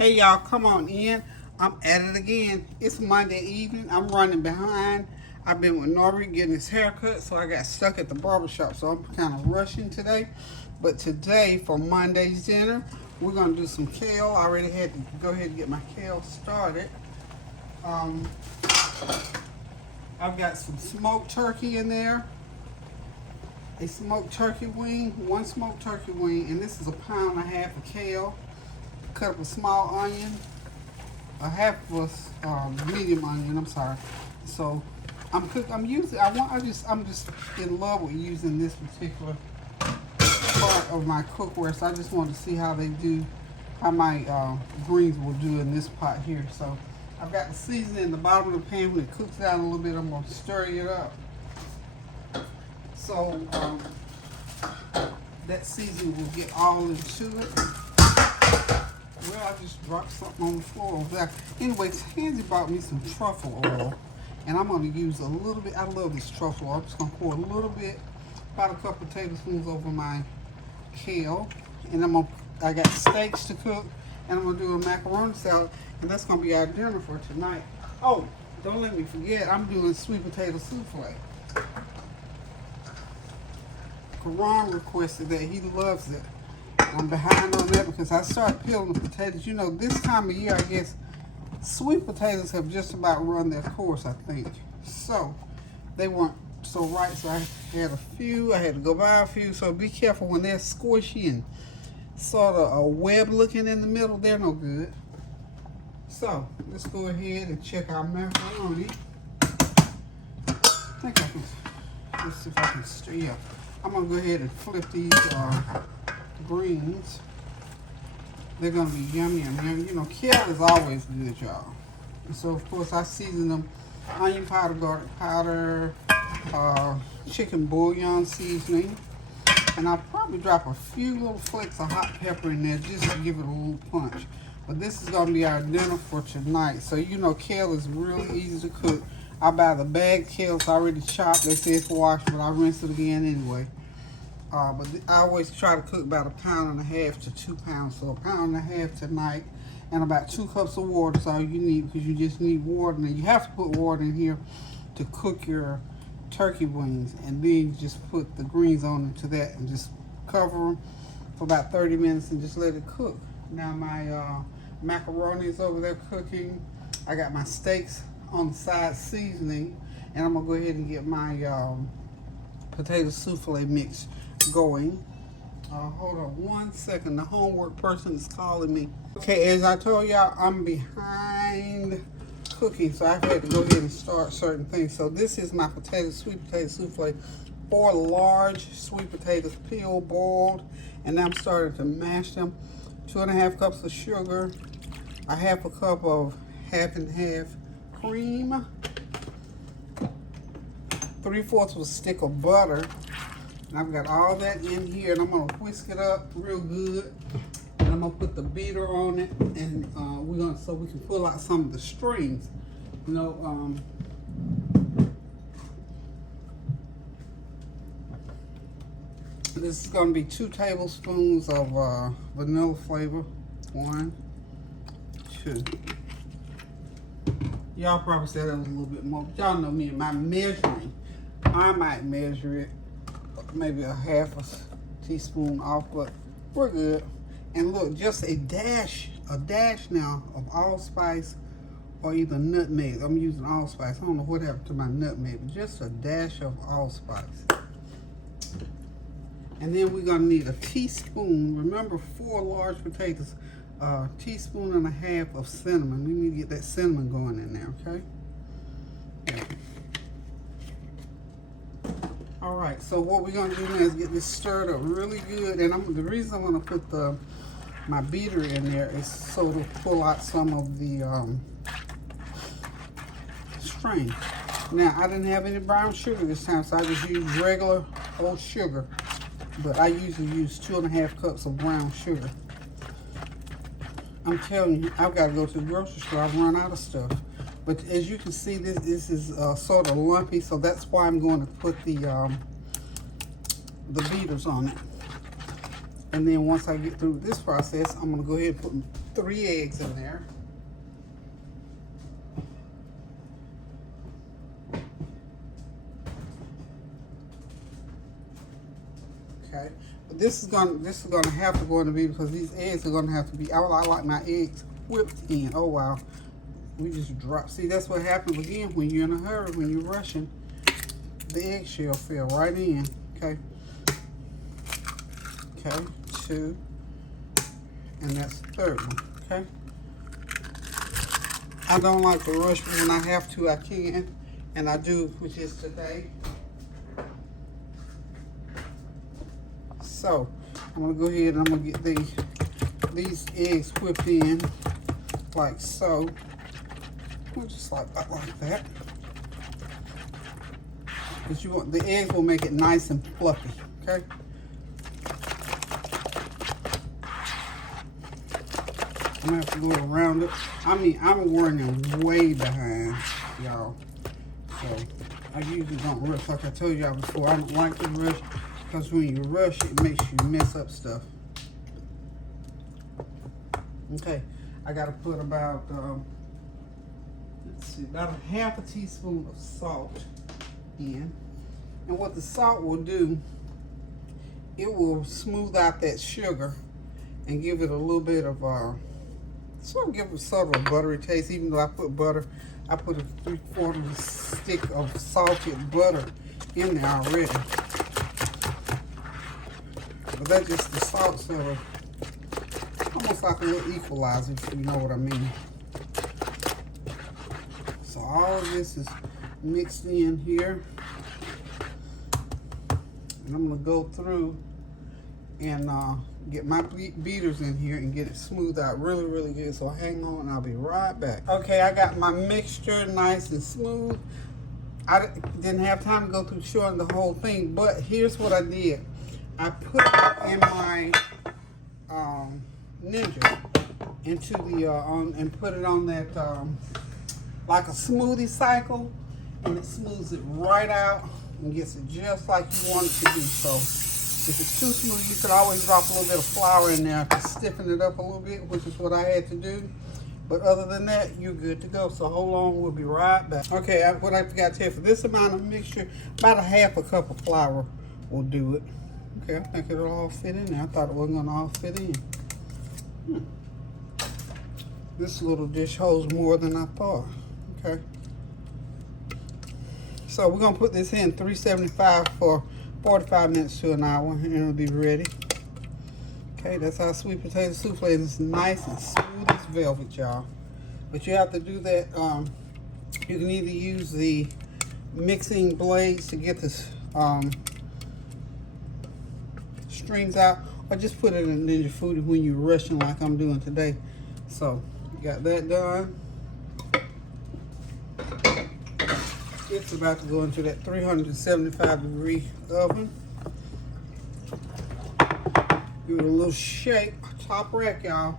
Hey y'all, come on in. I'm at it again. It's Monday evening. I'm running behind. I've been with Norbert getting his haircut, so I got stuck at the barbershop. So I'm kind of rushing today. But today, for Monday's dinner, we're going to do some kale. I already had to go ahead and get my kale started. I've got some smoked turkey in there. A smoked turkey wing, one smoked turkey wing, and this is 1.5 pounds of kale. Cut up a small onion, a half of a medium onion. I'm sorry. So I'm using. I'm just in love with using this particular part of my cookware. So I just want to see how my greens will do in this pot here. So I've got the seasoning in the bottom of the pan. When it cooks down a little bit, I'm going to stir it up. So that seasoning will get all into it. Well, I just dropped something on the floor over there. Anyway, Tansy bought me some truffle oil, and I'm going to use a little bit. I love this truffle oil. I'm just going to pour a little bit, about a couple of tablespoons over my kale. And I got steaks to cook, and I'm going to do a macaroni salad, and that's going to be our dinner for tonight. Oh, don't let me forget, I'm doing sweet potato souffle. Karan requested that. He loves it. I'm behind on that because I started peeling the potatoes. You know, this time of year, I guess, sweet potatoes have just about run their course, I think. So, they weren't so ripe, so I had a few. I had to go buy a few. So, be careful when they're squishy and sort of a web looking in the middle. They're no good. So, let's go ahead and check our macaroni. Let's see if I can stir up. I'm going to go ahead and flip these greens. They're going to be yummy and yummy. You know, kale is always good, y'all. And so, of course, I season them onion powder, garlic powder, chicken bouillon seasoning. And I'll probably drop a few little flakes of hot pepper in there just to give it a little punch. But this is going to be our dinner for tonight. So, you know, kale is really easy to cook. I buy the bagged kale. It's already chopped. They say it's washed, but I rinse it again anyway. But I always try to cook about 1.5 pounds to 2 pounds. So 1.5 pounds tonight, and about 2 cups of water is all you need, because you just need water. And you have to put water in here to cook your turkey wings, and then you just put the greens on into that and just cover them for about 30 minutes and just let it cook. Now my macaroni is over there cooking. I got my steaks on the side seasoning, and I'm gonna go ahead and get my potato souffle mix going. Hold on one second. The homework person is calling me. Okay, as I told y'all, I'm behind cooking, so I've had to go ahead and start certain things. So this is my sweet potato souffle. 4 large sweet potatoes, peeled, boiled, and now I'm starting to mash them. 2.5 cups of sugar, a 1/2 cup of half and half cream, 3/4 of a stick of butter. And I've got all that in here, and I'm gonna whisk it up real good. And I'm gonna put the beater on it, and so we can pull out some of the strings. You know, this is gonna be 2 tablespoons of vanilla flavor. 1, 2. Y'all probably said that was a little bit more. Y'all know me and my measuring. I might measure it maybe a 1/2 teaspoon off, but we're good. And look, just a dash now of allspice or either nutmeg. I'm using allspice. I don't know what happened to my nutmeg, but just a dash of allspice. And then we're gonna need a teaspoon. Remember, 4 large potatoes. 1.5 teaspoons of cinnamon. We need to get that cinnamon going in there, okay? Yeah. All right, so what we're gonna do now is get this stirred up really good. And the reason I'm gonna put my beater in there is so to pull out some of the strain. Now, I didn't have any brown sugar this time, so I just used regular old sugar. But I usually use 2.5 cups of brown sugar. I'm telling you, I've got to go to the grocery store. I've run out of stuff. But as you can see, this is sort of lumpy, so that's why I'm going to put the beaters on it. And then once I get through this process, I'm going to go ahead and put 3 eggs in there. Okay, but this is gonna have to go in the beef because these eggs are gonna have to be. I like my eggs whipped in. Oh wow, we just drop. See, that's what happens again when you're in a hurry, when you're rushing. The eggshell fell right in. Okay. Okay, 2, and that's the 3rd one. Okay. I don't like to rush, but when I have to, I can, and I do, which is today. So I'm gonna go ahead and I'm gonna get these eggs whipped in like so. Just like that. Because you want the eggs will make it nice and fluffy. Okay. I'm gonna have to go around it. I mean, I'm running way behind, y'all. So I usually don't rush. Like I told y'all before, I don't like to rush because when you rush, it makes you mess up stuff. Okay, I gotta put about let's see, about a half a teaspoon of salt in. And what the salt will do, it will smooth out that sugar and give it a little bit of give it sort of a buttery taste. Even though I put butter, I put a 3/4 stick of salted butter in there already. But that's just the salt, sort of almost like a little equalizer, if you know what I mean. So all of this is mixed in here. And I'm gonna go through and get my beaters in here and get it smoothed out really, really good. So hang on, I'll be right back. Okay, I got my mixture nice and smooth. I didn't have time to go through showing the whole thing, but here's what I did. I put it in my Ninja into the and put it on that like a smoothie cycle, and it smooths it right out and gets it just like you want it to be. So if it's too smooth, you can always drop a little bit of flour in there to stiffen it up a little bit, which is what I had to do. But other than that, you're good to go. So hold on, we'll be right back. Okay, what I forgot to tell you, for this amount of mixture, about a half a cup of flour will do it. Okay, I think it'll all fit in there. I thought it wasn't gonna all fit in. This little dish holds more than I thought. Okay. So we're gonna put this in 375 for 45 minutes to an hour, and it'll be ready. Okay, that's our sweet potato souffle. It's nice and smooth as velvet, y'all. But you have to do that. You can either use the mixing blades to get this strings out, or just put it in Ninja Foodie when you're rushing like I'm doing today. So, got that done. It's about to go into that 375-degree oven. Give it a little shake. Top rack, y'all.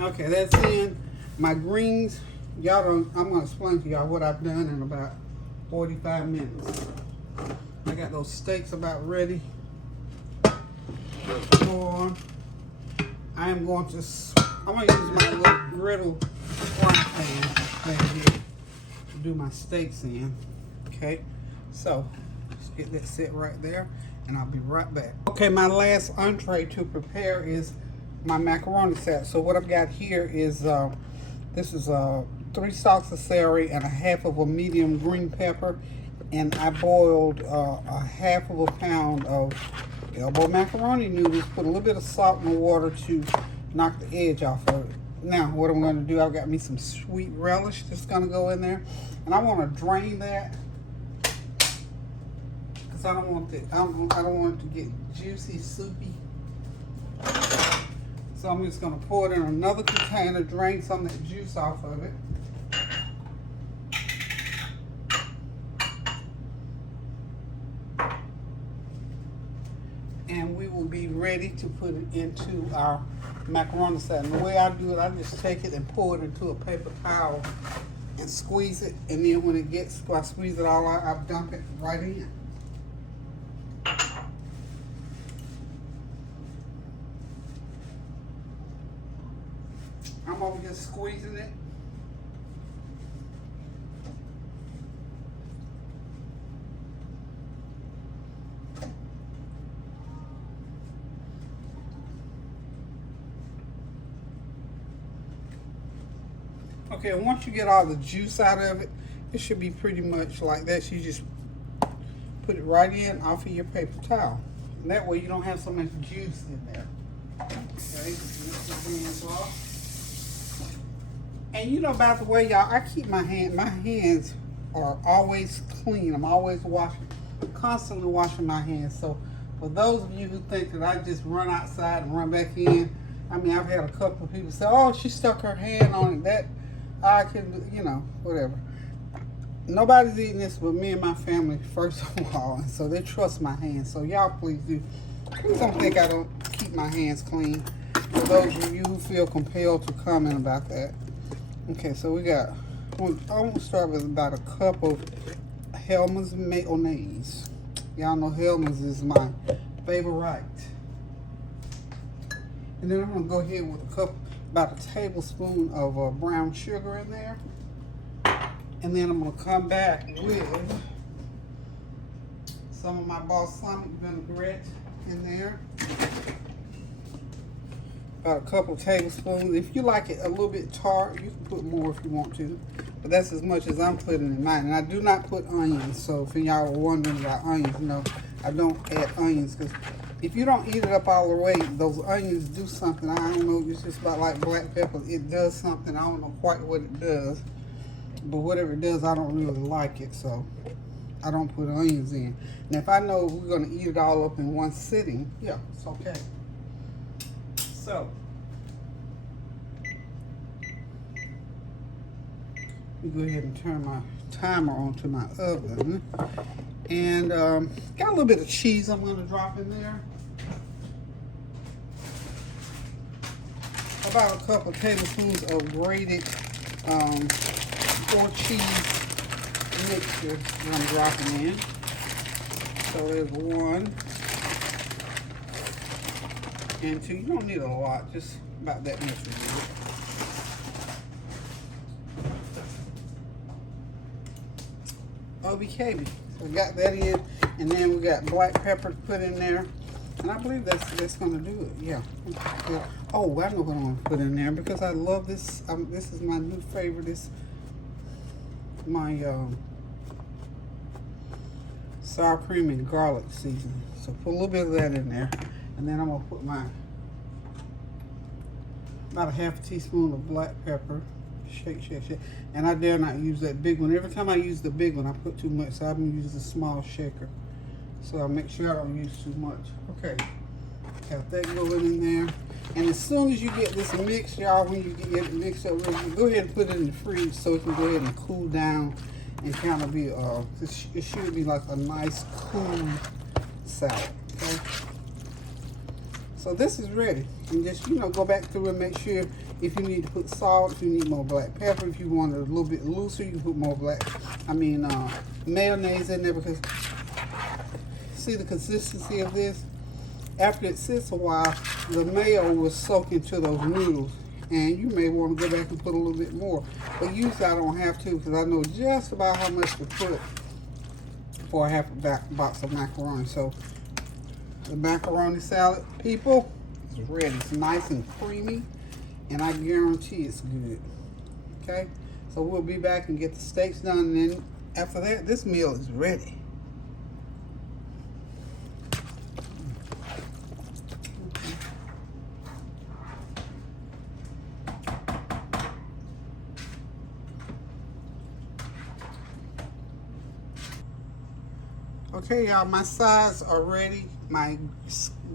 Okay, that's in. My greens, y'all don't, I'm gonna explain to y'all what I've done in about 45 minutes. I got those steaks about ready. I'm gonna use my little griddle frying pan here to do my steaks in. Okay, so let's get that set right there, and I'll be right back. Okay, my last entree to prepare is my macaroni salad. So what I've got here is this is 3 stalks of celery and a half of a medium green pepper, and I boiled a half of a pound of elbow macaroni noodles. Put a little bit of salt in the water to knock the edge off of it. Now what I'm going to do, I've got me some sweet relish that's going to go in there, and I want to drain that because I don't want it to get juicy, soupy. So I'm just going to pour it in another container, drain some of that juice off of it. And we will be ready to put it into our macaroni salad. And the way I do it, I just take it and pour it into a paper towel and squeeze it. And then when I squeeze it all out, I dump it right in. I'm over here squeezing it. Okay, once you get all the juice out of it, it should be pretty much like that. So you just put it right in off of your paper towel. And that way you don't have so much juice in there. Okay, lift the hands off. And you know, by the way, y'all, I keep my hands are always clean. I'm always constantly washing my hands. So for those of you who think that I just run outside and run back in, I mean, I've had a couple of people say, oh, she stuck her hand on it. That I can, you know, whatever. Nobody's eating this but me and my family, first of all, and so they trust my hands. So y'all please don't think I don't keep my hands clean. For those of you who feel compelled to comment about that. Okay, so I'm gonna start with about a cup of Hellmann's mayonnaise. Y'all know Hellmann's is my favorite. And then I'm gonna go ahead with about a tablespoon of brown sugar in there. And then I'm gonna come back with some of my balsamic vinaigrette in there. About a couple tablespoons. If you like it a little bit tart, you can put more if you want to. But that's as much as I'm putting in mine. And I do not put onions. So if y'all were wondering about onions, no, I don't add onions. Because if you don't eat it up all the way, those onions do something. I don't know, it's just about like black pepper. It does something. I don't know quite what it does. But whatever it does, I don't really like it. So I don't put onions in. And if I know we're going to eat it all up in one sitting, yeah, it's okay. So, let me go ahead and turn my timer onto my oven. And got a little bit of cheese I'm going to drop in there. About a couple of tablespoons of grated 4 cheese mixture I'm dropping in. So there's 1 and 2. You don't need a lot, just about that much will do it. OBKB. So we got that in, and then we got black pepper to put in there. And I believe that's gonna do it. Yeah. Oh, I know what I'm gonna put in there because I love this. This is my new favorite. This my sour cream and garlic seasoning. So put a little bit of that in there, and then I'm gonna put my about a half a teaspoon of black pepper. Shake, shake, shake. And I dare not use that big one. Every time I use the big one, I put too much. So I'm gonna use the small shaker. So I'll make sure I don't use too much. Okay, got that going in there. And as soon as you get this mixed, y'all, when you get it mixed up, go ahead and put it in the fridge so it can go ahead and cool down and kind of be, it should be like a nice cool salad, okay? So this is ready. And just, you know, go back through and make sure if you need to put salt, if you need more black pepper, if you want it a little bit looser, you can put more mayonnaise in there because see the consistency of this? After it sits a while, the mayo will soak into those noodles. And you may want to go back and put a little bit more. But usually I don't have to because I know just about how much to put for a half a box of macaroni. So the macaroni salad, people, is ready. It's nice and creamy. And I guarantee it's good. Okay? So we'll be back and get the steaks done. And then after that, this meal is ready. Okay, y'all, my sides are ready. My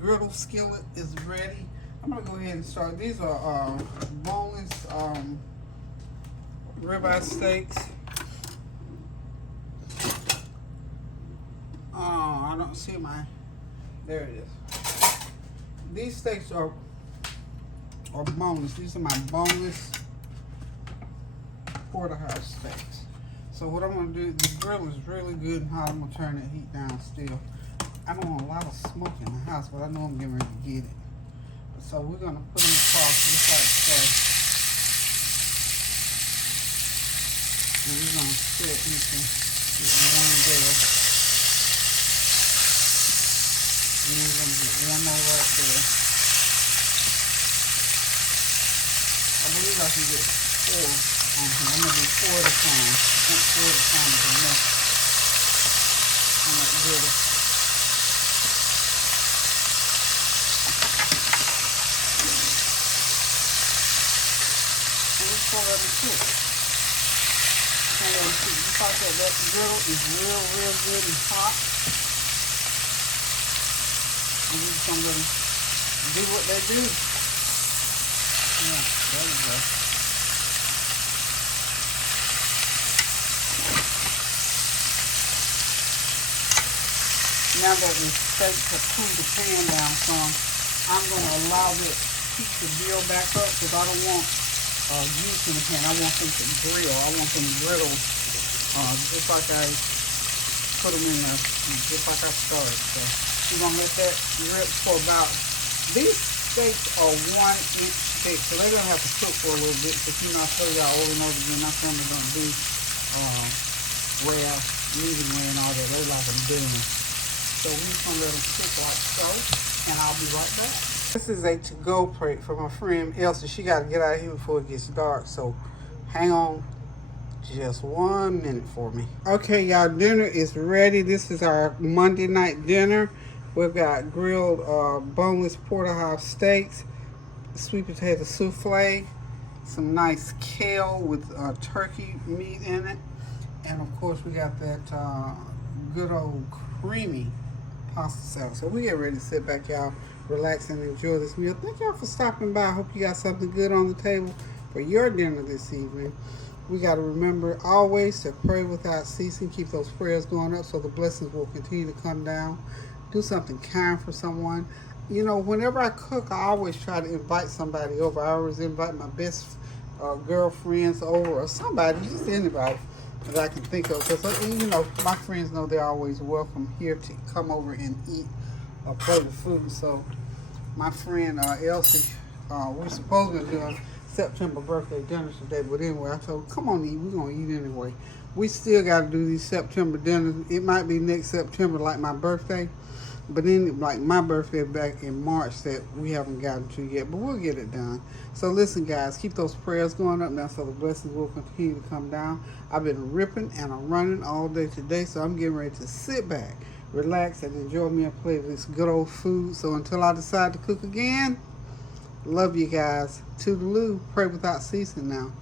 griddle skillet is ready. I'm gonna go ahead and start. These are boneless ribeye steaks. I don't see there it is. These steaks are boneless. These are my boneless porterhouse steaks. So what I'm going to do, the grill is really good and hot. I'm going to turn the heat down still. I don't want a lot of smoke in the house, but I know I'm getting ready to get it. So we're going to put them across just like so. And we're going to set into one there. And then we're going to get one more right there. I believe I can get 4 on here. I'm going to do 4 at a time. I think 4 at a time is enough. I'm not good. And just pour that in cook. And you thought that griddle is real good and hot. And we're just going to do what they do. Yeah, there you go. Now that the steaks have cooled the pan down some, I'm going to allow it to keep the grill back up because I don't want juice in the pan. I want them to grill. I want them griddle just like I put them in there, just like I started. So we're going to let that rip for about, these steaks are 1-inch thick, so they're going to have to cook for a little bit. But you know, I tell y'all over and over again, my family don't do rare, medium rare and all that. They like them done. So we're just going to let them cook like so, and I'll be right back. This is a to-go plate for my friend Elsa. She got to get out of here before it gets dark, so hang on just 1 minute for me. Okay, y'all, dinner is ready. This is our Monday night dinner. We've got grilled boneless porterhouse steaks, sweet potato souffle, some nice kale with turkey meat in it, and of course we got that good old creamy pasta salad. So we get ready to sit back, y'all, relax and enjoy this meal. Thank y'all for stopping by. I hope you got something good on the table for your dinner this evening. We got to remember always to pray without ceasing. Keep those prayers going up so the blessings will continue to come down. Do something kind for someone. You know, whenever I cook, I always try to invite somebody over. I always invite my best girlfriends over, or somebody, just anybody that I can think of. Because, you know, my friends know they're always welcome here to come over and eat a plate of food. So my friend Elsie, we're supposed to do a September birthday dinner today, but anyway, I told her, come on, eat. We're going to eat anyway. We still got to do these September dinners. It might be next September, like my birthday, but then like my birthday back in March that we haven't gotten to yet, but we'll get it done. So listen, guys, keep those prayers going up now so the blessings will continue to come down. I've been ripping and I'm running all day today, so I'm getting ready to sit back, relax, and enjoy me a plate of this good old food. So until I decide to cook again, love you guys. Toodaloo. Pray without ceasing now.